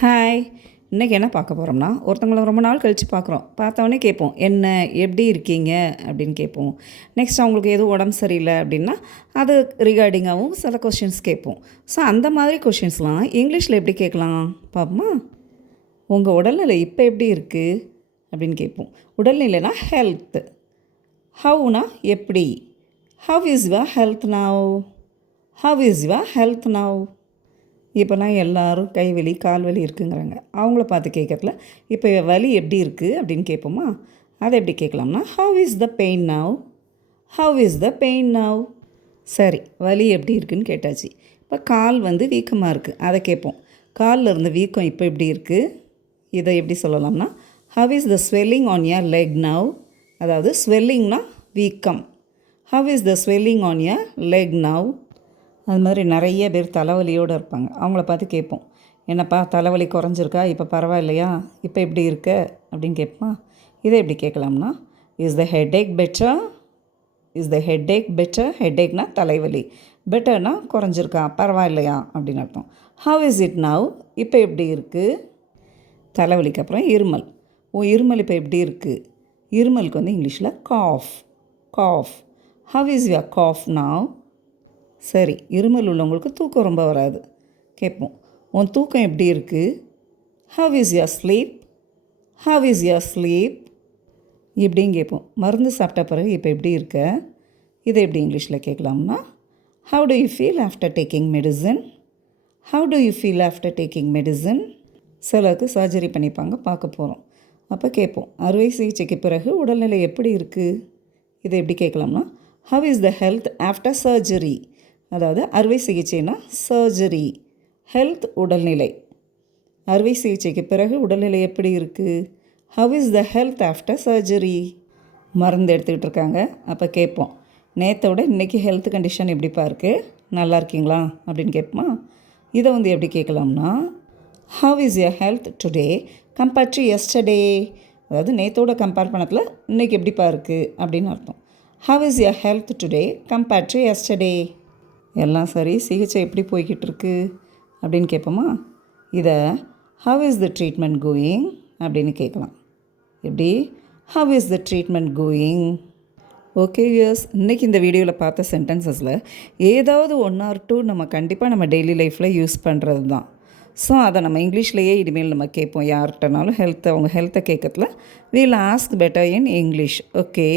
Hi. இன்றைக்கி என்ன பார்க்க போகிறோம்னா, ஒருத்தவங்கள ரொம்ப நாள் கழித்து பார்க்குறோம். பார்த்தோன்னே கேட்போம், என்ன, எப்படி இருக்கீங்க அப்படின்னு கேட்போம். நெக்ஸ்ட் அவங்களுக்கு எதுவும் உடம்பு சரியில்லை அப்படின்னா அது ரிகார்டிங்காகவும் சில கொஷின்ஸ் கேட்போம். ஸோ அந்த மாதிரி கொஷின்ஸ்லாம் இங்கிலீஷில் எப்படி கேட்கலாம் பார்ப்போமா? உங்கள் உடல்நிலை இப்போ எப்படி இருக்குது அப்படின்னு கேட்போம். உடல்நிலைனா ஹெல்த். ஹவுனா எப்படி. How is your health now. How is your health now. இப்போலாம் எல்லோரும் கைவலி கால்வலி இருக்குங்கிறாங்க. அவங்கள பார்த்து கேட்கறதுல இப்போ வலி எப்படி இருக்குது அப்படின்னு கேட்போமா? அதை எப்படி கேட்கலாம்னா, how is the pain now. How is the pain now. சரி, வலி எப்படி இருக்குதுன்னு கேட்டாச்சு. இப்போ கால் வீக்கமாக இருக்குது, அதை கேட்போம். காலில் இருந்த வீக்கம் இப்போ எப்படி இருக்குது, இதை எப்படி சொல்லலாம்னா, have is the swelling on your leg now. அதாவது ஸ்வெல்லிங்னா வீக்கம். Have is the swelling on your leg now. அது மாதிரி நிறைய பேர் தலைவலியோடு இருப்பாங்க. அவங்கள பார்த்து கேட்போம், என்னப்பா தலைவலி குறைஞ்சிருக்கா, இப்போ பரவாயில்லையா, இப்போ எப்படி இருக்க அப்படின்னு கேட்போம். இதை எப்படி கேட்கலாம்னா, is the headache better. Is the headache better. ஹெட்டேக்னா தலைவலி, பெட்டர்னா குறைஞ்சிருக்கா, பரவாயில்லையா அப்படின்னு அர்த்தம். How is it now. இப்போ எப்படி இருக்குது. தலைவலிக்கு அப்புறம் இருமல். இருமல் இப்போ எப்படி இருக்குது. இருமலுக்கு இங்கிலீஷில் cough. Cough. How is your cough now. சரி, இருமல் உள்ளவங்களுக்கு தூக்கம் ரொம்ப வராது. கேட்போம், உன் தூக்கம் எப்படி இருக்குது. Have is your sleep. Have is your sleep. இப்படின்னு கேட்போம். மருந்து சாப்பிட்ட பிறகு இப்போ எப்படி இருக்க. இதை எப்படி இங்கிலீஷில் கேட்கலாம்னா, how do you feel after taking medicine. How do you feel after taking medicine. சிலருக்கு சர்ஜரி பண்ணிப்பாங்க, பார்க்க போகிறோம். அப்போ கேட்போம், அறுவை சிகிச்சைக்கு பிறகு உடல்நிலை எப்படி இருக்குது. இதை எப்படி கேட்கலாம்னா, how is the health after surgery. அதாவது அறுவை சிகிச்சைனா சர்ஜரி, ஹெல்த் உடல்நிலை. அறுவை சிகிச்சைக்கு பிறகு உடல்நிலை எப்படி இருக்குது. Have is the health after surgery. மருந்து எடுத்துக்கிட்டு இருக்காங்க. அப்போ கேட்போம், நேற்றோட இன்றைக்கி ஹெல்த் கண்டிஷன் எப்படிப்பா இருக்குது, நல்லா இருக்கீங்களா அப்படின்னு கேட்போமா? இதை எப்படி கேட்கலாம்னா, how is your health today compared to yesterday. அதாவது நேற்றோட கம்பேர் பண்ணத்தில் இன்றைக்கி எப்படிப்பா இருக்குது அப்படின்னு அர்த்தம். How is your health today compared to yesterday. எல்லாம் சரி, சிகிச்சை எப்படி போய்கிட்டு இருக்கு அப்படின்னு கேட்போமா? இதை how is the treatment going அப்படின்னு கேட்கலாம். எப்படி, how is the treatment going. Okay viewers, இன்றைக்கி இந்த வீடியோவில் பார்த்த சென்டென்சஸில் ஏதாவது 1 or 2 நம்ம கண்டிப்பாக நம்ம டெய்லி லைஃப்பில் யூஸ் பண்ணுறது தான். ஸோ அதை நம்ம இங்கிலீஷ்லேயே இனிமேல் நம்ம கேட்போம். யார்கிட்டனாலும் அவங்க ஹெல்த்தை கேட்கறதுல we'll ask better in English. Okay.